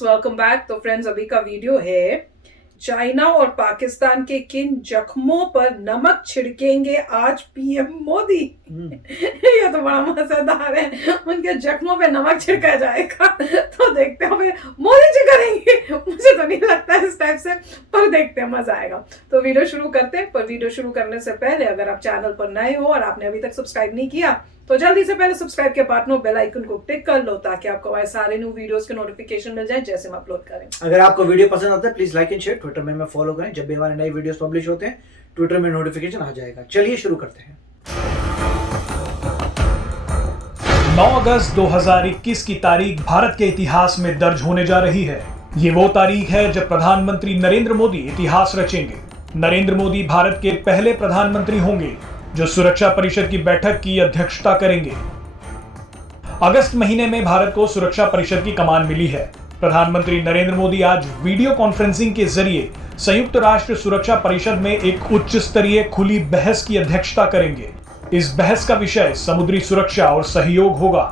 Friends, welcome back. तो friends, अभी का वीडियो है चाइना और पाकिस्तान के किन जख्मों पर नमक छिड़केंगे आज पीएम मोदी। ये तो बड़ा मजेदार है, उनके जख्मों पे नमक छिड़का जाएगा। तो देखते हैं मोदी जी करेंगे, मुझे तो नहीं लगता इस टाइप से, पर देखते हैं, मजा आएगा। तो वीडियो शुरू करते हैं। पर वीडियो शुरू करने से पहले अगर आप चैनल पर नए हो और आपने अभी तक सब्सक्राइब नहीं किया तो जल्दी से पहले सब्सक्राइब के पार्ट में बेल आइकन को टिक कर लो ताकि आपको हमारे सारे न्यू वीडियोस के नोटिफिकेशन मिल जाए जैसे हम अपलोड करें। अगर आपको वीडियो पसंद आता है please like and share, Twitter में फॉलो करें। जब भी हमारे नए वीडियोस पब्लिश होते हैं ट्विटर में नोटिफिकेशन आ जाएगा। चलिए शुरू करते हैं। 9 अगस्त 2021 की तारीख भारत के इतिहास में दर्ज होने जा रही है। ये वो तारीख है जब प्रधानमंत्री नरेंद्र मोदी इतिहास रचेंगे। नरेंद्र मोदी भारत के पहले प्रधानमंत्री होंगे जो सुरक्षा परिषद की बैठक की अध्यक्षता करेंगे। अगस्त महीने में भारत को सुरक्षा परिषद की कमान मिली है। प्रधानमंत्री नरेंद्र मोदी आज वीडियो कॉन्फ्रेंसिंग के जरिए संयुक्त राष्ट्र सुरक्षा परिषद में एक उच्च स्तरीय खुली बहस की अध्यक्षता करेंगे। इस बहस का विषय समुद्री सुरक्षा और सहयोग होगा।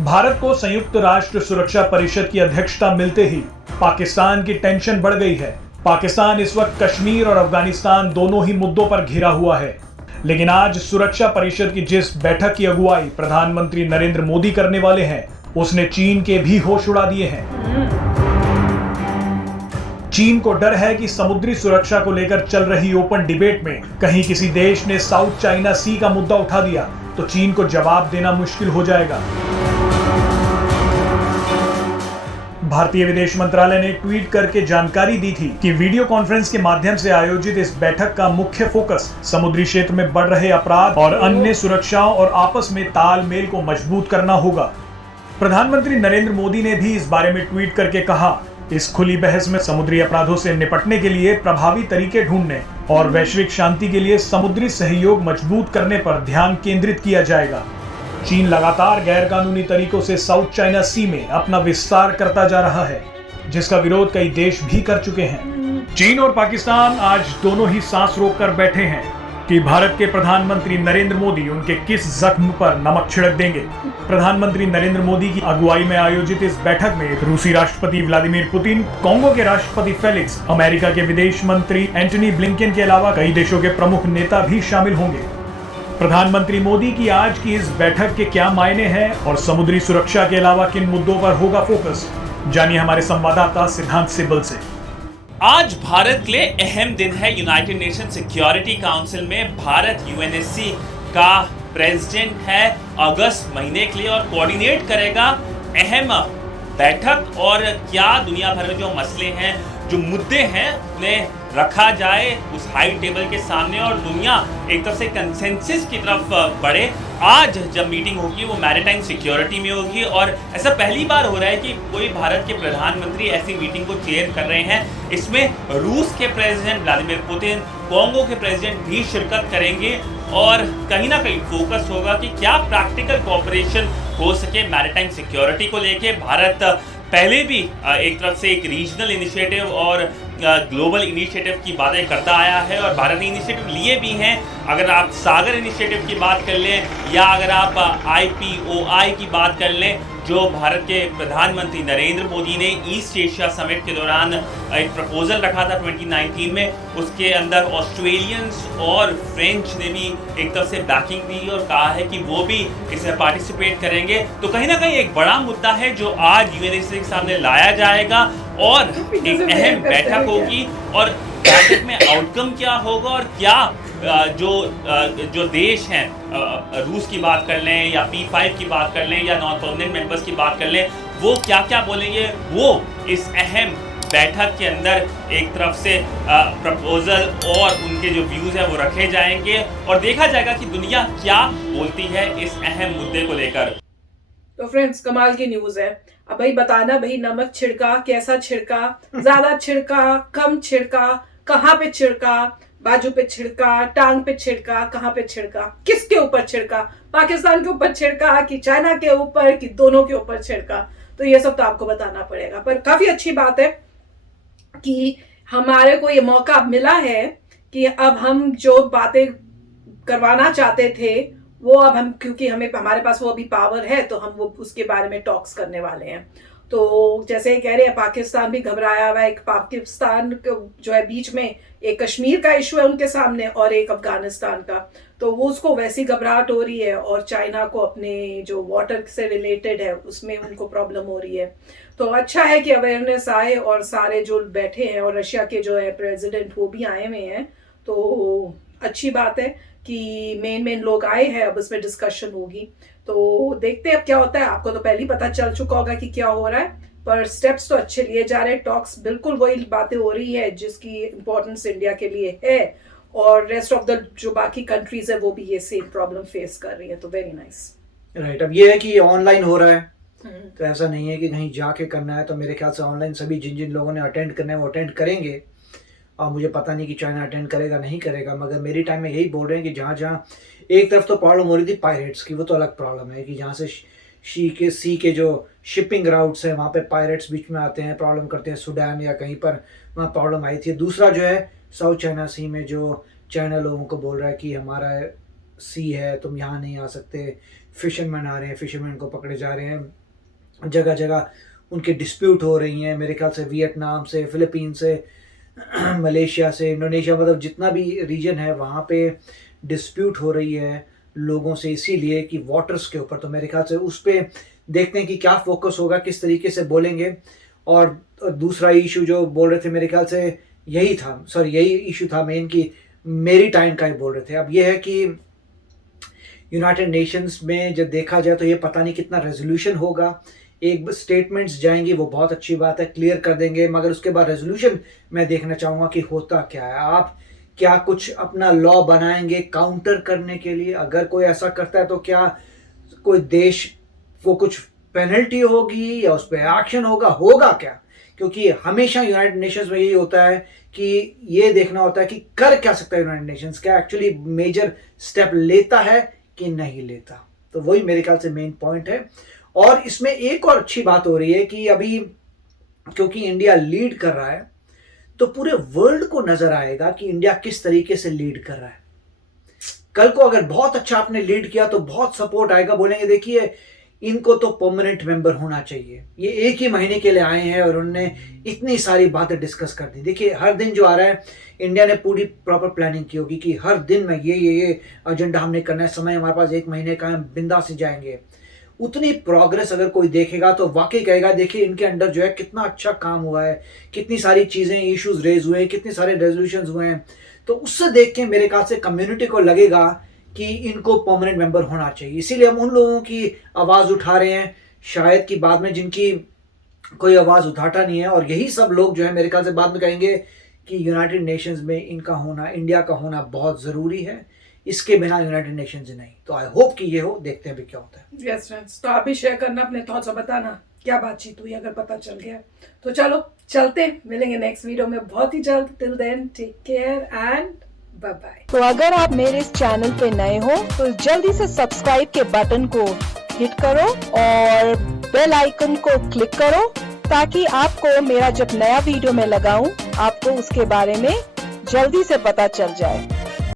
भारत को संयुक्त राष्ट्र सुरक्षा परिषद की अध्यक्षता मिलते ही पाकिस्तान की टेंशन बढ़ गई है। पाकिस्तान इस वक्त कश्मीर और अफगानिस्तान दोनों ही मुद्दों पर घिरा हुआ है। लेकिन आज सुरक्षा परिषद की जिस बैठक की अगुवाई प्रधानमंत्री नरेंद्र मोदी करने वाले हैं उसने चीन के भी होश उड़ा दिए हैं। चीन को डर है कि समुद्री सुरक्षा को लेकर चल रही ओपन डिबेट में कहीं किसी देश ने साउथ चाइना सी का मुद्दा उठा दिया तो चीन को जवाब देना मुश्किल हो जाएगा। भारतीय विदेश मंत्रालय ने ट्वीट करके जानकारी दी थी कि वीडियो कॉन्फ्रेंस के माध्यम से आयोजित इस बैठक का मुख्य फोकस समुद्री क्षेत्र में बढ़ रहे अपराध और अन्य सुरक्षाओं और आपस में तालमेल को मजबूत करना होगा। प्रधानमंत्री नरेंद्र मोदी ने भी इस बारे में ट्वीट करके कहा, इस खुली बहस में समुद्री अपराधों से निपटने के लिए प्रभावी तरीके ढूंढने और वैश्विक शांति के लिए समुद्री सहयोग मजबूत करने पर ध्यान केंद्रित किया जाएगा। चीन लगातार गैरकानूनी तरीकों से साउथ चाइना सी में अपना विस्तार करता जा रहा है, जिसका विरोध कई देश भी कर चुके हैं। चीन और पाकिस्तान आज दोनों ही सांस रोककर बैठे हैं कि भारत के प्रधानमंत्री नरेंद्र मोदी उनके किस जख्म पर नमक छिड़क देंगे। प्रधानमंत्री नरेंद्र मोदी की अगुवाई में आयोजित इस बैठक में रूसी राष्ट्रपति व्लादिमीर पुतिन, कांगो के राष्ट्रपति फेलिक्स, अमेरिका के विदेश मंत्री एंटनी ब्लिंकन के अलावा कई देशों के प्रमुख नेता भी शामिल होंगे। प्रधानमंत्री मोदी की आज की इस बैठक के क्या मायने हैं और समुद्री सुरक्षा के अलावा किन मुद्दों पर होगा फोकस, जानिए हमारे संवाददाता सिद्धांत सिब्बल से। आज भारत के लिए अहम दिन है। यूनाइटेड नेशन सिक्योरिटी काउंसिल में भारत यूएनएससी का प्रेसिडेंट है अगस्त महीने के लिए और कोऑर्डिनेट करेगा अहम बैठक। और क्या दुनिया भर में जो मसले हैं, जो मुद्दे हैं, उन्हें रखा जाए उस हाई टेबल के सामने और दुनिया एक तरफ से कंसेंसस की तरफ बढ़े। आज जब मीटिंग होगी वो मैरीटाइम सिक्योरिटी में होगी और ऐसा पहली बार हो रहा है कि कोई भारत के प्रधानमंत्री ऐसी मीटिंग को चेयर कर रहे हैं। इसमें रूस के प्रेसिडेंट व्लादिमीर पुतिन, कांगो के प्रेसिडेंट भी शिरकत करेंगे और कहीं ना कहीं फोकस होगा कि क्या प्रैक्टिकल कोऑपरेशन हो सके मैरीटाइम सिक्योरिटी को लेके। भारत पहले भी एक तरफ से एक रीजनल इनिशिएटिव और ग्लोबल इनिशिएटिव की बातें करता आया है और भारत ने इनिशिएटिव लिए भी हैं। अगर आप सागर इनिशिएटिव की बात कर लें या अगर आप IPOI की बात कर लें, जो भारत के प्रधानमंत्री नरेंद्र मोदी ने ईस्ट एशिया समिट के दौरान एक प्रपोजल रखा था 2019 में, उसके अंदर ऑस्ट्रेलियंस और फ्रेंच ने भी एक तरफ से बैकिंग दी और कहा है कि वो भी इसमें पार्टिसिपेट करेंगे। तो कहीं ना कहीं एक बड़ा मुद्दा है जो आज यूएनएससी के सामने लाया जाएगा और एक अहम बैठक होगी और बैठक में आउटकम क्या होगा और क्या जो देश हैं, रूस की बात कर लें या P5 की बात कर लें या नॉन परमानेंट मेंबर्स की बात कर लें, वो क्या क्या बोलेंगे, वो इस अहम बैठक के अंदर एक तरफ से प्रपोजल और उनके जो व्यूज हैं वो रखे जाएंगे और देखा जाएगा कि दुनिया क्या बोलती है इस अहम मुद्दे को लेकर। तो फ्रेंड्स, कमाल की न्यूज है। अब भाई बताना, भाई नमक छिड़का, कैसा छिड़का, ज्यादा छिड़का, कम छिड़का, कहाँ पे छिड़का, बाजू पे छिड़का, टांग पे छिड़का, कहाँ पे छिड़का, किसके ऊपर छिड़का, पाकिस्तान के ऊपर छिड़का कि चाइना के ऊपर कि दोनों के ऊपर छिड़का, तो ये सब तो आपको बताना पड़ेगा। पर काफी अच्छी बात है कि हमारे को ये मौका मिला है कि अब हम जो बातें करवाना चाहते थे वो अब हम, क्योंकि हमारे पास वो अभी पावर है, तो हम वो उसके बारे में टॉक्स करने वाले हैं। तो जैसे कह रहे हैं पाकिस्तान भी घबराया हुआ है, एक पाकिस्तान जो है बीच में एक कश्मीर का इशू है उनके सामने और एक अफगानिस्तान का, तो वो उसको वैसी घबराहट हो रही है, और चाइना को अपने जो वाटर से रिलेटेड है उसमें उनको प्रॉब्लम हो रही है। तो अच्छा है कि अवेयरनेस आए और सारे जो बैठे हैं, और रशिया के जो है प्रेसिडेंट वो भी आए हुए हैं, तो अच्छी बात है कि मेन लोग आए हैं, अब इसमें डिस्कशन होगी। तो देखते हैं अब क्या होता है। आपको तो पहले ही पता चल चुका होगा कि क्या हो रहा है, पर स्टेप्स तो अच्छे लिए जा रहे हैं। टॉक्स बिल्कुल वही बातें हो रही है जिसकी इम्पोर्टेंस इंडिया के लिए है, और रेस्ट ऑफ द जो बाकी कंट्रीज है वो भी ये सेम प्रॉब्लम फेस कर रही है। तो वेरी नाइस। राइट, अब ये है कि ऑनलाइन हो रहा है, तो ऐसा नहीं है कि कहीं जाके करना है। तो मेरे ख्याल से ऑनलाइन सभी जिन जिन लोगों ने अटेंड करना है वो अटेंड करेंगे। और मुझे पता नहीं कि चाइना अटेंड करेगा नहीं करेगा, मगर मेरी टाइम में यही बोल रहे हैं कि जहाँ जहाँ एक तरफ तो प्रॉब्लम हो रही थी पायरेट्स की, वो तो अलग प्रॉब्लम है कि जहाँ से सी के जो शिपिंग राउट्स हैं वहाँ पे पायरेट्स बीच में आते हैं, प्रॉब्लम करते हैं, सूडान या कहीं पर वहाँ प्रॉब्लम आई थी। दूसरा जो है साउथ चाइना सी में जो चाइना लोगों को बोल रहा है कि हमारा सी है, तुम यहाँ नहीं आ सकते, फिशरमैन आ रहे हैं, फिशरमैन को पकड़े जा रहे हैं, जगह जगह उनके डिस्प्यूट हो रही हैं। मेरे ख्याल से वियतनाम से, फिलीपीन से, मलेशिया से, इंडोनेशिया, मतलब जितना भी रीजन है वहाँ पे डिस्प्यूट हो रही है लोगों से, इसीलिए कि वाटर्स के ऊपर। तो मेरे ख्याल से उस पर देखते हैं कि क्या फोकस होगा, किस तरीके से बोलेंगे। और दूसरा इशू जो बोल रहे थे मेरे ख्याल से यही इशू था मेन, कि मेरी टाइम का ही बोल रहे थे। अब ये है कि यूनाइटेड नेशंस में जब देखा जाए तो ये पता नहीं कितना रेजोल्यूशन होगा। एक स्टेटमेंट्स जाएंगी, वो बहुत अच्छी बात है, क्लियर कर देंगे, मगर उसके बाद रेजोल्यूशन मैं देखना चाहूँगा कि होता क्या है। आप क्या कुछ अपना लॉ बनाएंगे काउंटर करने के लिए? अगर कोई ऐसा करता है तो क्या कोई देश को कुछ पेनल्टी होगी या उस पर एक्शन होगा क्या? क्योंकि हमेशा यूनाइटेड नेशंस में यही होता है कि ये देखना होता है कि कर क्या सकता है यूनाइटेड नेशंस, क्या एक्चुअली मेजर स्टेप लेता है कि नहीं लेता। तो वही मेरे ख्याल से मेन पॉइंट है। और इसमें एक और अच्छी बात हो रही है कि अभी क्योंकि इंडिया लीड कर रहा है, तो पूरे वर्ल्ड को नजर आएगा कि इंडिया किस तरीके से लीड कर रहा है। कल को अगर बहुत अच्छा आपने लीड किया तो बहुत सपोर्ट आएगा, बोलेंगे देखिए इनको तो परमानेंट मेंबर होना चाहिए। ये एक ही महीने के लिए आए हैं और उन्होंने इतनी सारी बातें डिस्कस कर दी। देखिए हर दिन जो आ रहा है, इंडिया ने पूरी प्रॉपर प्लानिंग की होगी कि हर दिन में ये एजेंडा हमने करना है, समय हमारे पास एक महीने का है, बिंदास से जाएंगे। उतनी प्रोग्रेस अगर कोई देखेगा तो वाकई कहेगा देखिए इनके अंडर जो है कितना अच्छा काम हुआ है, कितनी सारी चीज़ें, इश्यूज रेज हुए हैं, कितने सारे रेजोल्यूशंस हुए हैं। तो उससे देख के मेरे ख्याल से कम्युनिटी को लगेगा कि इनको परमानेंट मेंबर होना चाहिए। इसीलिए हम उन लोगों की आवाज़ उठा रहे हैं, शायद कि बाद में जिनकी कोई आवाज़ उठाता नहीं है। और यही सब लोग जो है मेरे ख्याल से बाद में कहेंगे कि यूनाइटेड नेशंस में इनका होना, इंडिया का होना बहुत ज़रूरी है, इसके बिना यूनाइटेड नेशंस नहीं। तो आई होप कि ये हो, देखते हैं भी क्या होता है। यस फ्रेंड्स, तो आप भी शेयर करना अपने थॉट्स और बताना क्या बातचीत हुई अगर पता चल गया। तो चलो चलते, मिलेंगे नेक्स्ट वीडियो में बहुत ही जल्द। Till then take care and bye bye. तो अगर आप मेरे इस चैनल पे नए हो तो जल्दी से सब्सक्राइब के बटन को हिट करो और बेल आइकन को क्लिक करो, ताकि आपको मेरा जब नया वीडियो मैं लगाऊं आपको उसके बारे में जल्दी से पता चल जाए।